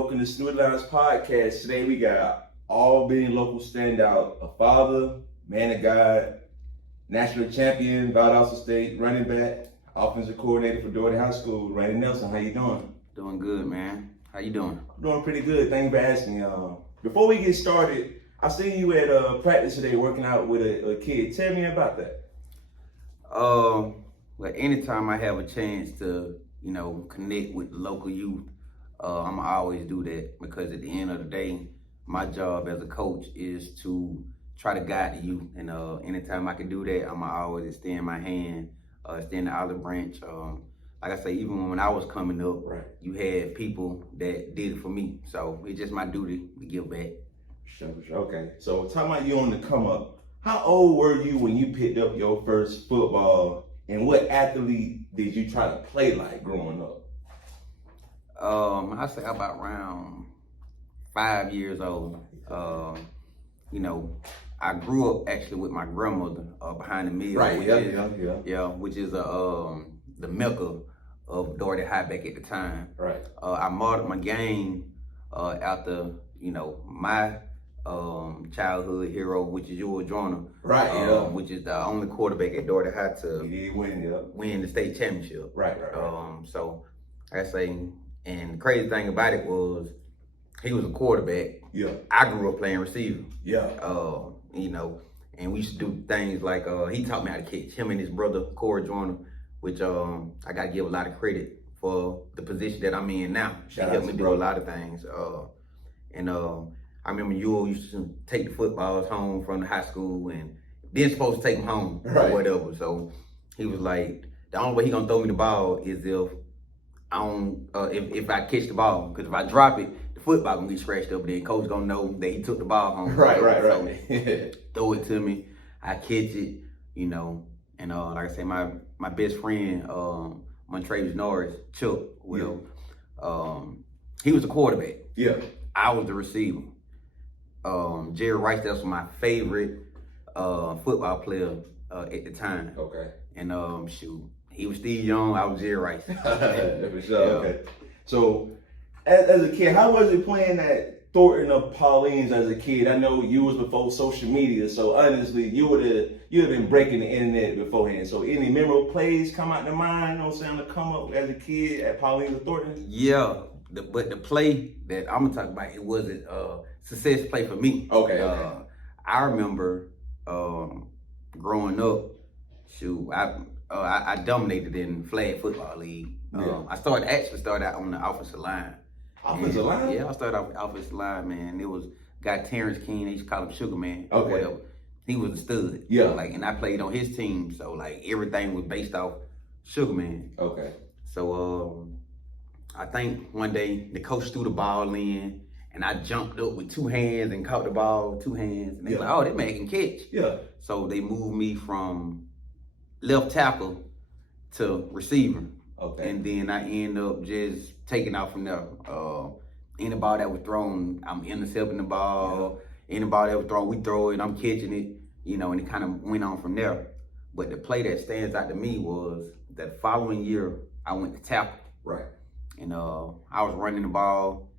welcome to Snoody podcast. Today we got Albany local standout, a father, man of God, national champion, Valdosta State running back, offensive coordinator for Doherty High School, Ronnye Nelson. How you doing? Doing good, man. How you doing? I'm doing pretty good. Thank you for asking. Before we get started, I seen you at practice today working out with a kid. Tell me about that. Well, anytime I have a chance to, connect with the local youth, I'm always do that because at the end of the day, my job as a coach is to try to guide the youth. And anytime I can do that, I'm always extend my hand, extend the olive branch. Like I say, even when I was coming up, right, you had people that did it for me. So it's just my duty to give back. Sure. Okay. So talking about you on the come up, how old were you when you picked up your first football, and what athlete did you try to play like growing up? I say about around 5 years old. I grew up actually with my grandmother behind the mill, Right. Which is the mecca of Doherty High back at the time. Right. I modeled my game after my childhood hero, which is George Joyner, right? Which is the only quarterback at Doherty High to win the state championship. Right. So like I say, and the crazy thing about it was he was a quarterback. Yeah. I grew up playing receiver. Yeah. And we used to do things like he taught me how to catch. Him and his brother Corey Joyner, which I gotta give a lot of credit for the position that I'm in now. She helped me do a lot of things. I remember you used to take the footballs home from the high school and then supposed to take them home or whatever. So he was like, the only way he gonna throw me the ball is if I catch the ball, because if I drop it, the football gonna get scratched up. Then coach gonna know that he took the ball home. Right. So throw it to me, I catch it, and like I say, my best friend, Montravius Norris, Chuck, he was a quarterback. Yeah. I was the receiver. Jerry Rice, that's my favorite football player at the time. Okay. And he was Steve Young, I was Jerry Rice. For sure. Yeah. Okay. So as a kid, how was it playing at Thornton of Pauline's as a kid? I know you was before social media, so honestly, you'd have been breaking the internet beforehand. So any memorable plays come out to mind, to come up as a kid at Pauline's of Thornton? Yeah. But the play that I'm gonna talk about, it wasn't a success play for me. Okay. I remember growing up, I dominated in flag football league. I started out on the offensive line. Offensive line? Yeah, I started off the offensive line, man. It was guy Terrence King, they used to call him Sugar Man. Okay. Whatever. He was a stud. Yeah. And I played on his team, so everything was based off Sugar Man. Okay. So I think one day the coach threw the ball in, and I jumped up with two hands and caught the ball with two hands. And they were like, oh, this man can catch. Yeah. So they moved me from left tackle to receiver. Okay. And then I end up just taking off from there. Any ball that was thrown, I'm intercepting the ball. Yeah. Any ball that was thrown, we throw it, I'm catching it, and it kind of went on from there. But the play that stands out to me was that following year, I went to tackle. Right. And I was running the ball,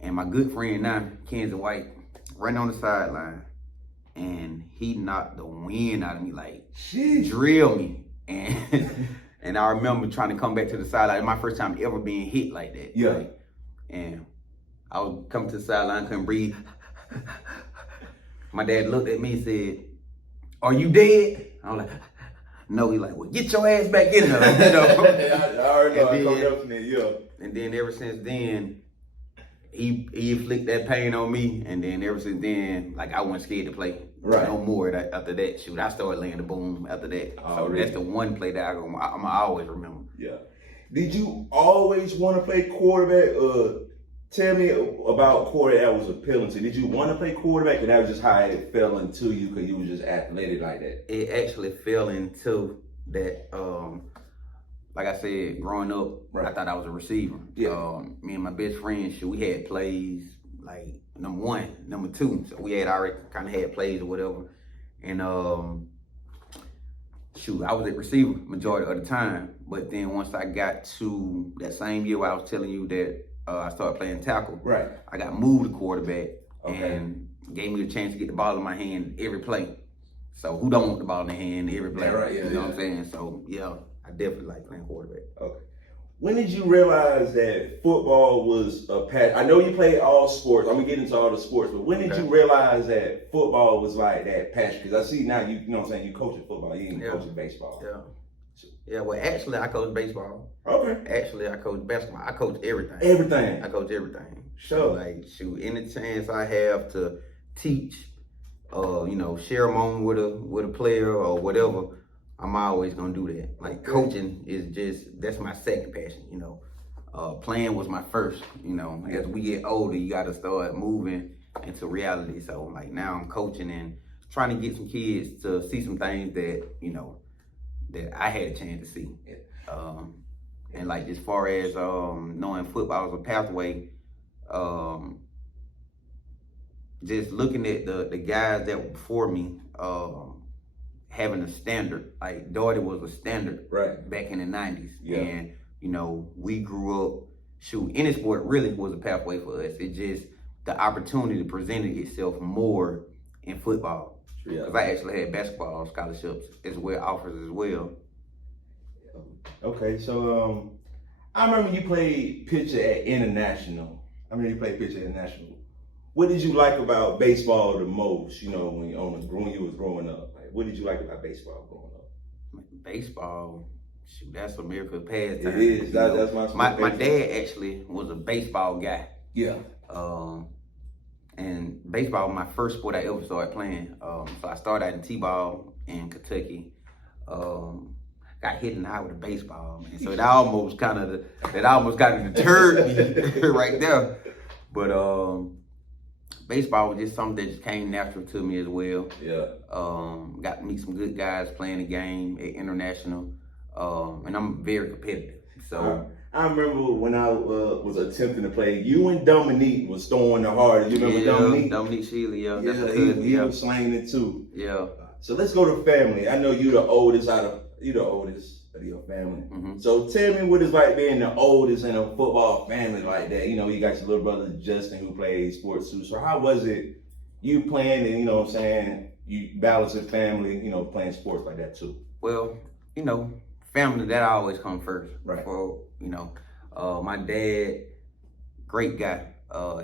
and my good friend now, Kansas White, running on the sideline, and he knocked the wind out of me, drilled me. And and I remember trying to come back to the sideline. My first time ever being hit like that. Yeah. And I was coming to the sideline, couldn't breathe. My dad looked at me and said, "Are you dead?" I was like, no. He like, well, get your ass back in there. I already know. And then ever since then, he inflicted that pain on me. And then ever since then, I wasn't scared to play no more after that. Shoot, I started laying the boom after that. So that's the one play that I'm always remember. Yeah. Did you always want to play quarterback? Tell me about quarterback that was appealing to you. Did you want to play quarterback, or that was just how it fell into you because you was just athletic like that? It actually fell into that. Like I said, growing up, I thought I was a receiver. Yeah. Me and my best friend, we had plays like number one, number two. So we had already kind of had plays or whatever. And I was at receiver majority of the time. But then once I got to that same year where I was telling you that I started playing tackle. Right. I got moved to quarterback Okay. and gave me the chance to get the ball in my hand every play. So who don't want the ball in their hand every play? Yeah, right, yeah, you know yeah. what I'm saying? So yeah, I definitely like playing quarterback. Okay. When did you realize that football was a passion? I know you played all sports. I'm gonna get into all the sports, but when did you realize that football was like that passion? Because I see now you know what I'm saying, you coaching football, you ain't coaching baseball. Yeah. Yeah, well actually I coach baseball. Okay. Actually I coach basketball. I coach everything. Everything. I coach everything. Sure. So like shoot, any chance I have to teach, share a moment with a player or whatever, I'm always gonna do that. Like coaching is that's my second passion, Playing was my first, As we get older, you gotta start moving into reality. So like now I'm coaching and trying to get some kids to see some things that, that I had a chance to see. And like as far as knowing football is a pathway, just looking at the guys that were before me, having a standard. Like Doherty was a standard back in the 90s. Yeah. And, we grew up, any sport really was a pathway for us. It just, the opportunity presented itself more in football. Because I actually had basketball scholarships as well, offers as well. Okay, so I remember you played pitcher at International. What did you like about baseball the most, when you was growing up? Like, what did you like about baseball growing up? Baseball, that's a miracle pastime. It is. That's my dad actually was a baseball guy. Yeah. And baseball was my first sport I ever started playing. So I started out in T-ball in Kentucky. Got hit in the eye with a baseball, man. So that almost kind of deterred me right there. But baseball was just something that just came natural to me as well. Yeah. Got to meet some good guys playing the game at International. And I'm very competitive. So I remember when I was attempting to play, you and Dominique was throwing the hardest. You remember Dominique? Dominique Shealy, yeah. That's he was slanging it too. Yeah. So let's go to family. I know you're the oldest of your family. Mm-hmm. So tell me what it's like being the oldest in a football family like that. You got your little brother Justin who plays sports too. So how was it you playing and you balancing family, playing sports like that too? Well, family, that always come first. Right. My dad, great guy.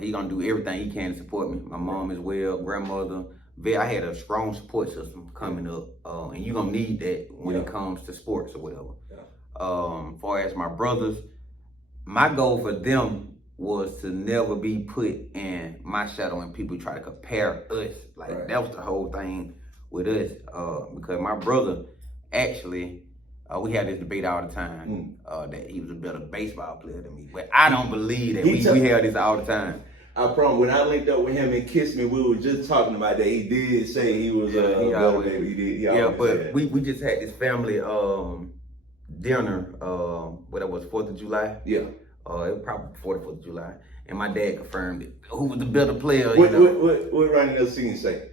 He gonna do everything he can to support me. My mom as well, grandmother. I had a strong support system coming up, and you're gonna need that when it comes to sports or whatever. Yeah. Far as my brothers, my goal for them was to never be put in my shadow and people try to compare us. Like that was the whole thing with us, because my brother actually, we had this debate all the time that he was a better baseball player than me. But I don't believe that. We had this all the time. I promise. When I linked up with him and Kissed Me, we were just talking about that. He did say he was we just had this family dinner. What it was, 4th of July. Yeah. It was probably before the 4th of July, and my dad confirmed it. Who was the better player? What Ronnye singing say?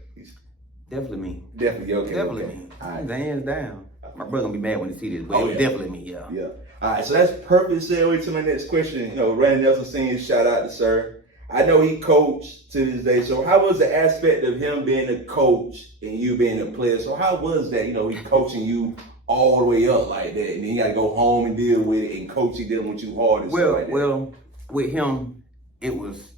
Definitely me. Definitely okay. Definitely okay. me. All right. Hands down. My brother gonna be mad when he see this, but it was definitely me. Yeah. Yeah. All right. So that's perfect segue to my next question. Randy Nelson singing, shout out to sir. I know he coached to this day. So how was the aspect of him being a coach and you being a player? So how was that? He coaching you all the way up like that, and then you got to go home and deal with it, and coach he dealing with you hard and stuff like that. Well, with him, it was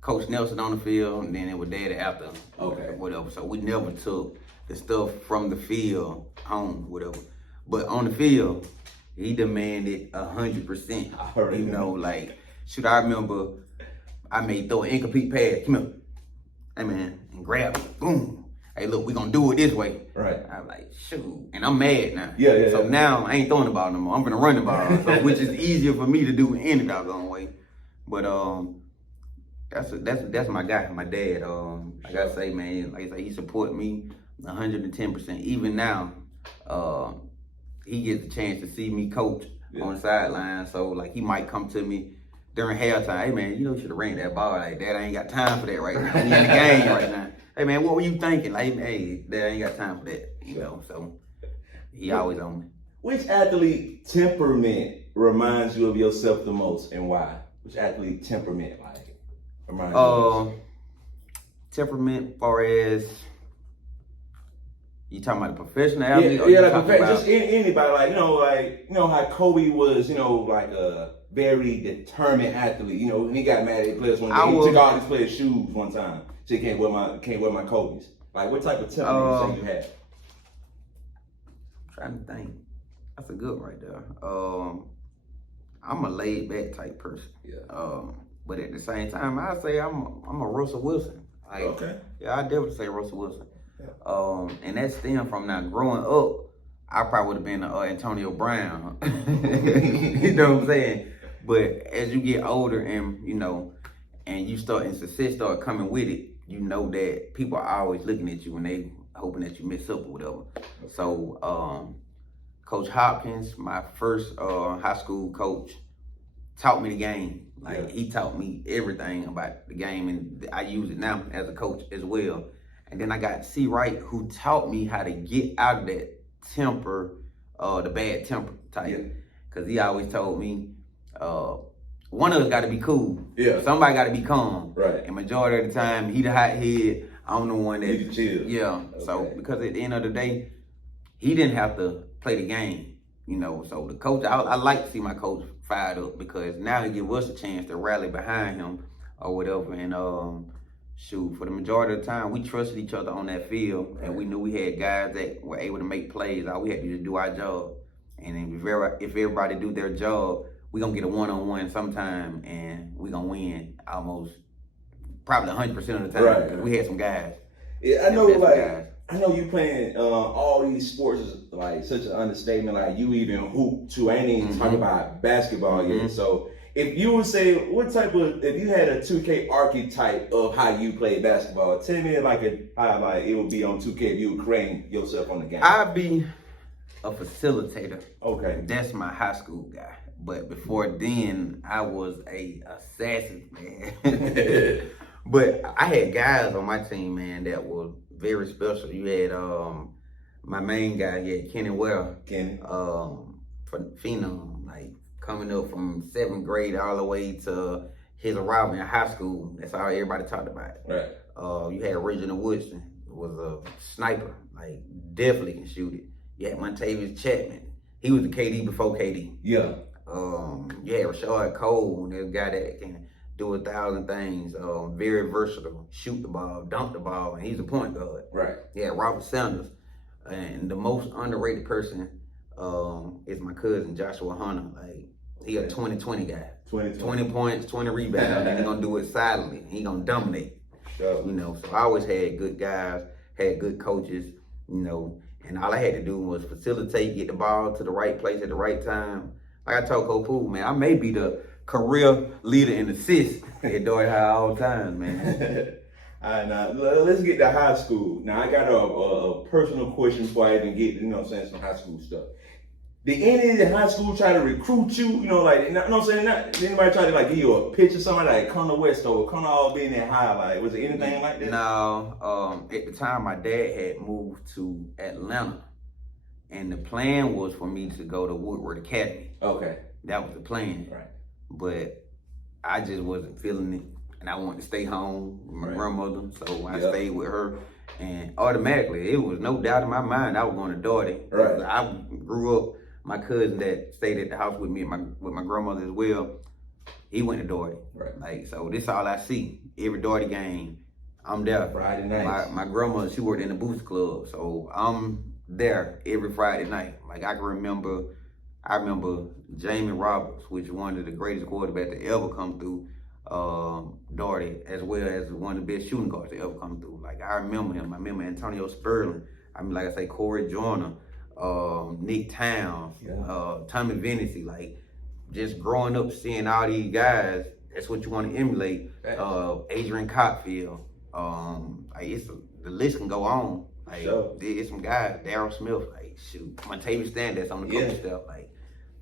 Coach Nelson on the field, and then it was Daddy after. Okay. Whatever. So we never took the stuff from the field home, whatever. But on the field, he demanded 100%. Shoot, I remember I may throw an incomplete pass. Come here. Hey, man, and grab it. Boom. Hey, look, we gonna do it this way. Right. I'm like, shoot. And I'm mad now. Yeah. So now I ain't throwing the ball no more. I'm gonna run the ball, which is easier for me to do in any doggone way. But that's my guy, my dad. I gotta say, man, like I say, he support me 110%. Even now, he gets a chance to see me coach on the sideline. So like he might come to me during halftime. Hey man, you should have ran that ball. Like Dad, I ain't got time for that right now. We in the game right now. Hey man, what were you thinking? Like, hey, Dad, I ain't got time for that. So he always on me. Which athlete temperament reminds you of yourself the most and why? Which athlete temperament like reminds you of yourself? Temperament, far as you talking about a professional athlete? Yeah, like just anybody, like how Kobe was, like a very determined athlete. He got mad at players one day. He took all his players' shoes one time. So he can't wear my Kobe's. Like, what type of temperament you have? Trying to think. That's a good one right there. I'm a laid back type person. Yeah. But at the same time, I say I'm a Russell Wilson. Like, okay. Yeah, I definitely say Russell Wilson. Yeah. And that stemmed from now growing up. I probably would have been Antonio Brown. You know what I'm saying? But as you get older and and you start and success start coming with it, you know that people are always looking at you and they hoping that you mess up or whatever. Okay. So Coach Hopkins, my first high school coach, taught me the game. Like, he taught me everything about the game, and I use it now as a coach as well. And then I got C. Wright, who taught me how to get out of that temper, the bad temper type. Because he always told me, one of us got to be cool. Yeah. Somebody got to be calm. Right. And majority of the time, he the hot head. I'm the one that chill. Yeah. Okay. So because at the end of the day, he didn't have to play the game. So the coach, I like to see my coach fired up because now he give us a chance to rally behind him or whatever. And for the majority of the time, we trusted each other on that field, and we knew we had guys that were able to make plays. All we had to do is do our job. And if everybody do their job, we're going to get a one-on-one sometime, and we're going to win almost probably 100% of the time. Right. We had some guys. Yeah, I know you playing all these sports is like such an understatement. Like, you even hoop too. I ain't even talking about basketball yet. So if you would say, if you had a 2K archetype of how you play basketball, tell me how it would be on 2K if you would crane yourself on the game. I'd be a facilitator. Okay. That's my high school guy. But before then, I was a assassin, man. But I had guys on my team, man, that were very special. You had my main guy, he had Kenny Well. Kenny. Phenom, like coming up from 7th grade all the way to his arrival in high school. That's all everybody talked about. Right. You had Reginald Woodson, was a sniper, like definitely can shoot it. You had Montavious Chapman. He was the KD before KD. Yeah. You had Rashard Cole, this guy that can do 1,000 things. Very versatile, shoot the ball, dunk the ball, and he's a point guard. Right. Yeah, Robert Sanders. And the most underrated person is my cousin Joshua Hunter. Like, he a 20-20 guy. 20 points, 20 rebounds, and he gonna do it silently. He gonna dominate. Sure. So I always had good guys, had good coaches, and all I had to do was facilitate, get the ball to the right place at the right time. Like I told Coach Poole, man, I may be the career leader in assists at Doyle High all times, man. All right, now let's get to high school. Now, I got a personal question before I even get, some high school stuff. Did any of the high school try to recruit you? Did anybody try to give you a pitch or something like come to Westover, come to Albany High? Like, was there anything like that? No. At the time, my dad had moved to Atlanta, and the plan was for me to go to Woodward Academy. Okay. That was the plan. Right. But I just wasn't feeling it, and I wanted to stay home with my grandmother, so I stayed with her. And automatically, it was no doubt in my mind I was going to Doherty. Right. I grew up. My cousin that stayed at the house with me, with my grandmother as well, he went to Doherty. Right. So this all I see. Every Doherty game, I'm there. Friday night. My grandmother, she worked in the Boost Club, so I'm there every Friday night. Like, I remember Jamie Roberts, which is one of the greatest quarterbacks to ever come through Doherty, as well as one of the best shooting guards to ever come through. Like, I remember him. I remember Antonio Sperling. Like I say, Corey Joyner. Nick Towns, Tommy Vennessy, like, just growing up seeing all these guys, that's what you want to emulate. Adrian Cotfield, the list can go on. Like, there's some guys, Darryl Smith, like, shoot, Montavious Standards on the coaching staff, like,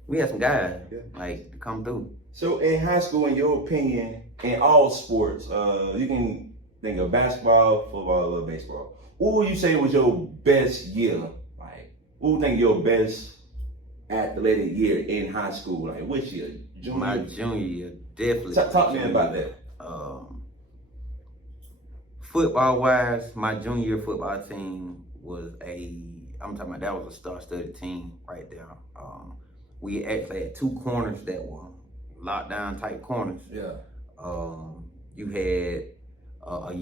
we had some guys, like, to come through. So in high school, in your opinion, in all sports, you can think of basketball, football, or baseball. What would you say was your best year? Who think your best athletic year in high school? Like which year? Junior? My junior year, definitely. Talk to me about that. Football wise, my junior year football team was I'm talking about that was a star-studded team right there. We actually had two corners that were lockdown type corners. Yeah. You had a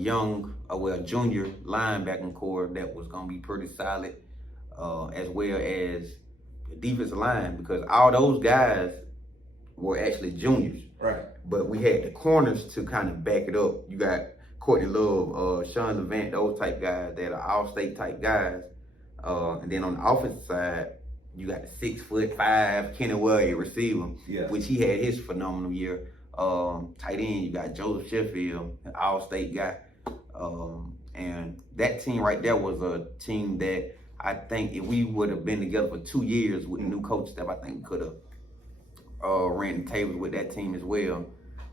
junior linebacking core that was gonna be pretty solid, as well as the defensive line, because all those guys were actually juniors. Right. But we had the corners to kind of back it up. You got Courtney Love, Sean Levant, those type guys that are all-state type guys. And then on the offensive side, you got the 6'5" Kenny Williams receiver, which he had his phenomenal year. Tight end, you got Joseph Sheffield, an all-state guy. And that team right there was a team that I think if we would have been together for 2 years with the new coach staff, I think we could have ran the tables with that team as well,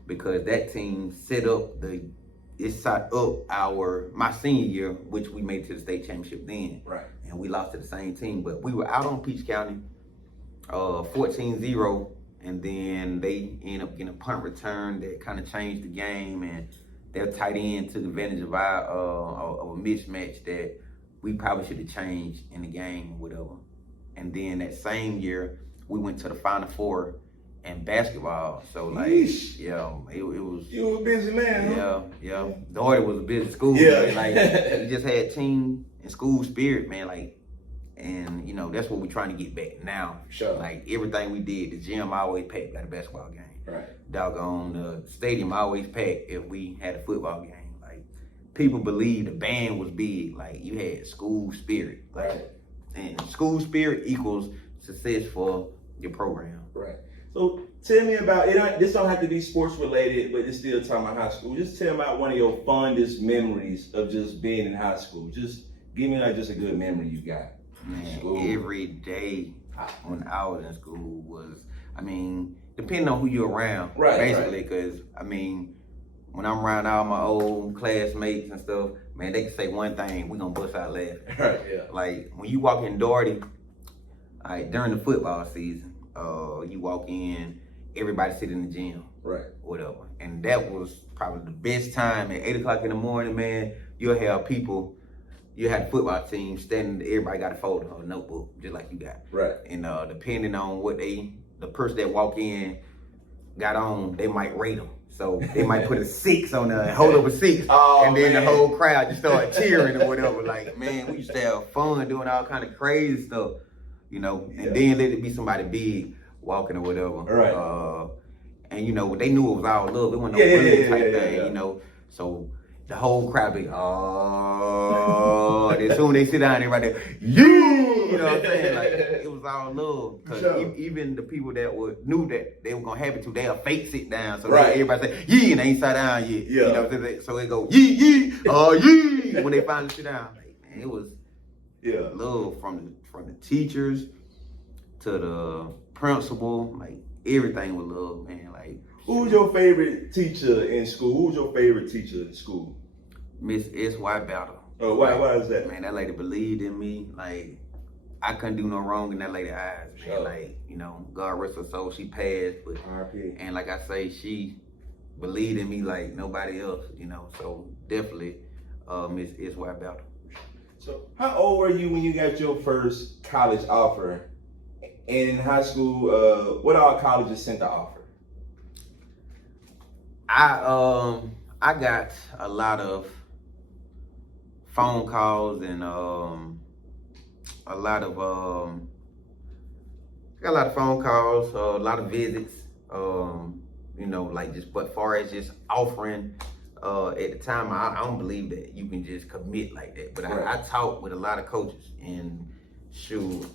because that team set up my senior year, which we made it to the state championship then. Right. And we lost to the same team, but we were out on Peach County, 14-0, and then they ended up getting a punt return that kind of changed the game, and their tight end took advantage of of a mismatch that we probably should have changed in the game or whatever. And then that same year, we went to the Final Four in basketball. So like, Yeesh. it was. You were a busy man, huh? Yeah. Daughter was a busy school. Yeah. Man. Like we just had team and school spirit, man. Like, and that's what we're trying to get back now. Sure. Like everything we did, the gym always packed at a basketball game. Right. Doggone the stadium always packed if we had a football game. Like people believed the band was big. Like you had school spirit. Like, Right. And school spirit equals success for your program. Right. So tell me about it. This don't have to be sports related, but it's still talking about high school. Just tell me about one of your fondest memories of just being in high school. Just give me just a good memory you got. Man, School. every day when I was in school was, depending on who you're around, Right, basically, because, when I'm around all my old classmates and stuff, man, they can say one thing, we gonna bust out laughing. Right, yeah. Like, when you walk in Doherty, during the football season, you walk in, everybody sit in the gym. Right. Whatever. And that was probably the best time at 8 o'clock in the morning, man. You'll have people, you had a football team standing, everybody got a folder or a notebook, just like you got. Right. And depending on what the person that walk in got on, they might rate them. So they might put a 6 on there, hold up a 6. Oh, and then man. the whole crowd just start cheering or whatever. Like, man, we used to have fun doing all kind of crazy stuff, and then let it be somebody big walking or whatever. Right. And they knew it was all love. It wasn't no bullying type thing, yeah. So the whole crowd be, oh, as soon as they sit down, everybody, you know what I'm saying? Like, it was all love. Because Sure. even the people that knew that they were going to have it to, they'll fake sit down. So Right. everybody say, yee, and they ain't sat down yet. Yeah. So they go, yee, yee, when they finally sit down. Like, man, it was love from the teachers to the principal. Like, everything was love, man. Like, Who was your favorite teacher in school? Who was your favorite teacher in school? Miss S.Y. Battle. Oh, why is that? Man, that lady believed in me. Like, I couldn't do no wrong in that lady's eyes, man. Sure. Like, God rest her soul, she passed. But, R.I.P. and like I say, she believed in me like nobody else, So definitely, Miss S.Y. Battle. So how old were you when you got your first college offer? And in high school, what all colleges sent the offer? I got a lot of phone calls and a lot of phone calls, a lot of visits, but far as just offering, at the time, I don't believe that you can just commit like that. But Right. I talked with a lot of coaches, and shoot,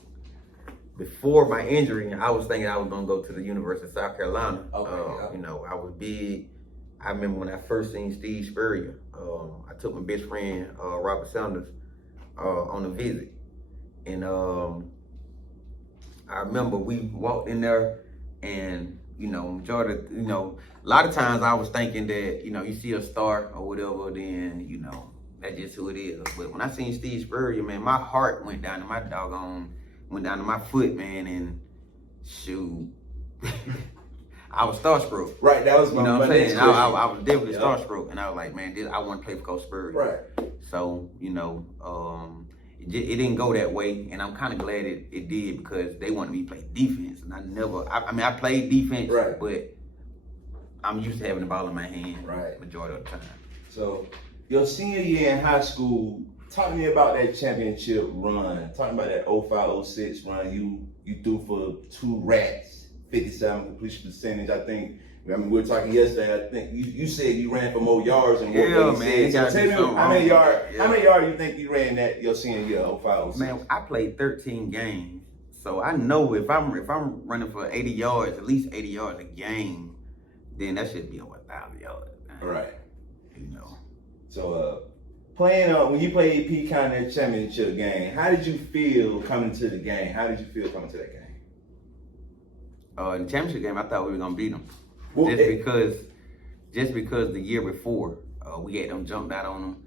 before my injury, I was thinking I was gonna go to the University of South Carolina. Okay, I was big. I remember when I first seen Steve Spurrier. I took my best friend, Robert Sanders, on a visit. And I remember we walked in there and, majority, a lot of times I was thinking that, you see a star or whatever, then, that's just who it is. But when I seen Steve Spurrier, man, my heart went down to my foot, man. And shoot. I was starstruck. Right, that was my, you know what I'm saying. I was definitely Yep. starstruck, and I was like, man, I want to play for Coach Spurrier. Right. So it didn't go that way, and I'm kind of glad it did because they wanted me to play defense, and I played defense, Right. but I'm used to having the ball in my hand, Right, majority of the time. So your senior year in high school, talk to me about that championship run. Talk about that 05-06 run. You threw for 2 rats, 57 completion percentage. I mean, we were talking yesterday. I think you said you ran for more yards than what Yeah, they man. said. So tell me how many yards you think you ran that your senior year 05-06? Man, I played 13 games, so I know if I'm running for 80 yards, at least 80 yards a game, then that should be over 1,000 yards. Man. Right. You know. So playing when you played P County that championship game, how did you feel coming to the game? How did you feel coming to that game? In the championship game, I thought we were gonna beat them. Well, Just because the year before we had them jumped out on them.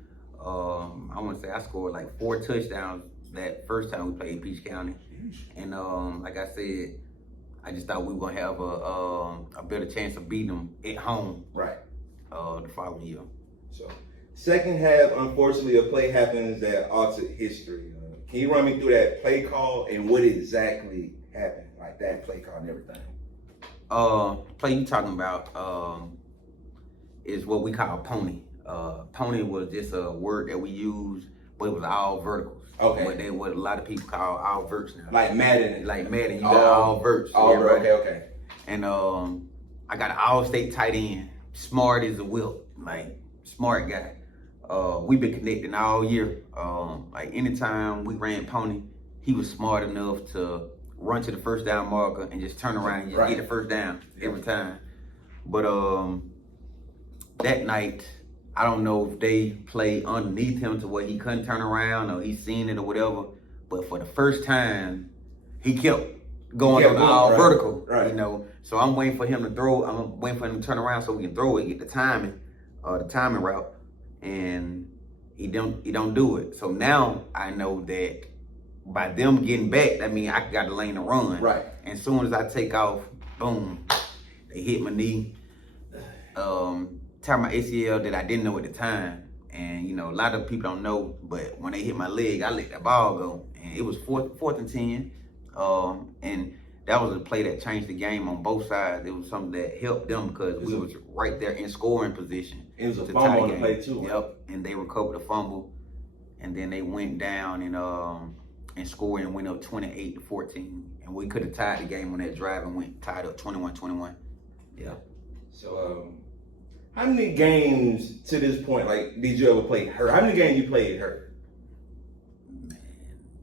I want to say I scored like 4 touchdowns that first time we played Peach County, and like I said, I just thought we were gonna have a better chance of beating them at home. Right. The following year. So second half, unfortunately, a play happens that altered history. Can you run me through that play call and what exactly happened, like that play call and everything? Play you talking about is what we call pony. Pony was just a word that we used, but it was all verticals. Okay. But then what a lot of people call all verts now. Like Madden. Like Madden, you got all verts. All verts. Okay. And I got an all-state tight end, smart as a whip, like smart guy. We've been connecting all year. Like anytime we ran pony, he was smart enough to run to the first down marker and just turn around and just get the first down every time. But that night, I don't know if they played underneath him to where he couldn't turn around or he seen it or whatever. But for the first time, he kept going on all vertical, you know. So I'm waiting for him to throw. I'm waiting for him to turn around so we can throw it, get the timing route, and he don't do it. So now I know that by them getting back, that means I got the lane to run. Right. And as soon as I take off, boom, they hit my knee. Tear my ACL that I didn't know at the time. And, you know, a lot of people don't know, but when they hit my leg, I let that ball go. And it was fourth and 10. And that was a play that changed the game on both sides. It was something that helped them because we was right there in scoring position. It was a fumble on the play too. Yep. And they recovered the fumble. And then they went down and scored and went up 28-14. And we could have tied the game on that drive and went tied up 21-21. Yeah. So how many games to this point, like, did you ever play hurt? How many games you played hurt? Man,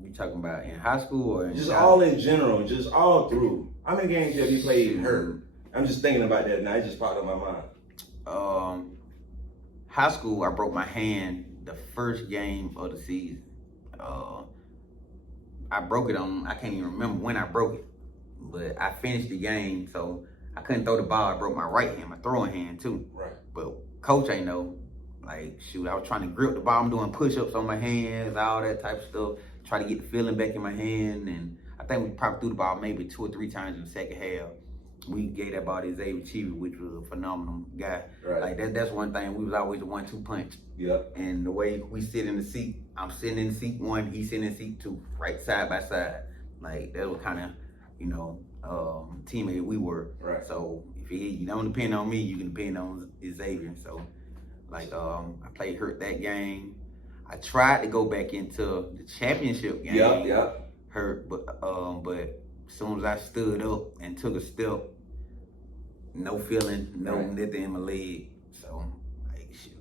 you talking about in high school or in just all in general, just all through? How many games have you played hurt? I'm just thinking about that now. It just popped in my mind. High school, I broke my hand the first game of the season. I broke it I can't even remember when I broke it, but I finished the game, so I couldn't throw the ball. I broke my right hand, my throwing hand too. Right. But coach ain't know. Like, shoot, I was trying to grip the ball. I'm doing push-ups on my hands, all that type of stuff. Try to get the feeling back in my hand. And I think we probably threw the ball maybe 2 or 3 times in the second half. We gave that ball to Xavier Cheevy, which was a phenomenal guy. Right. Like, that's one thing. We was always a 1-2 punch. Yep. And the way we sit in the seat, I'm sitting in seat 1, he's sitting in seat 2, right side by side. Like, that was kind of, you know, teammate we were. Right. So if you don't depend on me, you can depend on Xavier. So, like, I played hurt that game. I tried to go back into the championship game. Yep. Hurt, but as soon as I stood up and took a step, no feeling, nothing in my leg. So, like, shoot.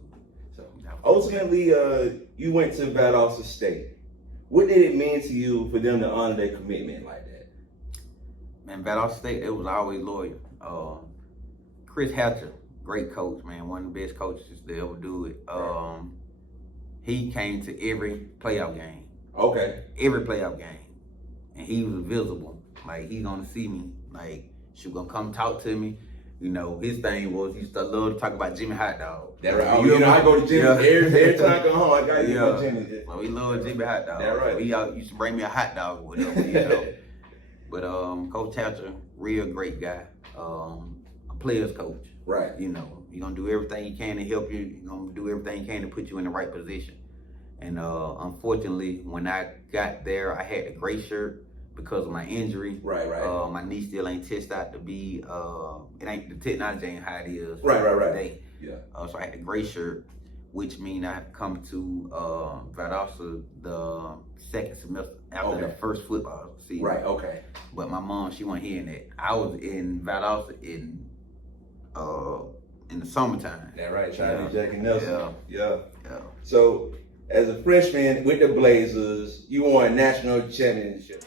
So ultimately, you went to Valdosta State. What did it mean to you for them to honor their commitment like that? Man, Valdosta State, it was always loyal. Chris Hatcher, great coach, man, one of the best coaches to ever do it. He came to every playoff game. Okay. Every playoff game. And he was visible. Like, he's gonna see me. Like, she's gonna come talk to me. You know, his thing was he used to love to talk about Jimmy Hot Dog. That right. Oh, you know, I go to Jimmy every time I go home. I gotta get my Jimmy. Well, he loved Jimmy Hot Dog. That right. So he used to bring me a hot dog with him, you know. But Coach Thatcher, real great guy. A player's coach. Right. You know, you're gonna do everything you can to help you. You're gonna do everything you can to put you in the right position. And unfortunately, when I got there, I had a gray shirt because of my injury. Right. My knee still ain't tested out to be. It ain't, the technology ain't how it is. Right. Today. Yeah. So I had a gray shirt, which means I have to come to Valdosta the second semester after the first football season. Right. Okay. But my mom, she wasn't hearing that. I was in Valdosta in the summertime. That right, Charlie Jackie Nelson. Yeah. So as a freshman with the Blazers, you won a national championship.